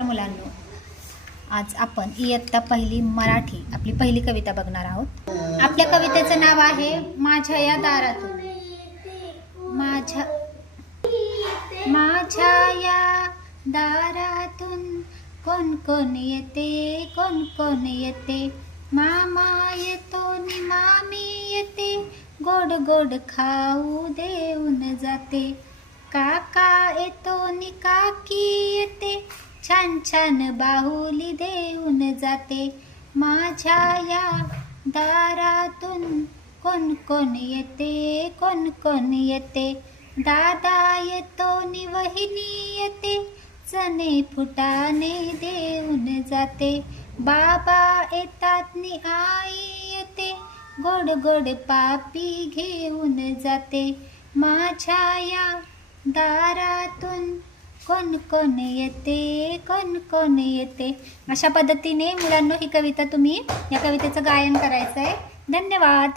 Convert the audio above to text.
मुलांनो, आज आपण इयत्ता पहिली मराठी आपली पहिली कविता बघणार आहोत। आपल्या कवितेचं नाव आहे माझ्या या दारातून। माझ्या या दारातून कोण कोण येते, कोण कोण येते। मामा येतो नि मामी येते, गोड गोड खाऊ देऊन जाते। काका येतो नि काकी येते, छान छान बाहुली देऊन जाते। माझ्या या दारातून कोण कोण येते, कोण कोण येते। दादा येतो नि वहिनी येते, चणे फुटाणे देऊन जाते। बाबा येतात नि आई येते, गोड गोड पापी घेऊन जाते। माझ्या या दारातून कोण कोण येते, कोण कोण येते। अशा पद्धतीने मुलांनो ही कविता तुम्ही या कवितेचं गायन करायचं आहे। धन्यवाद।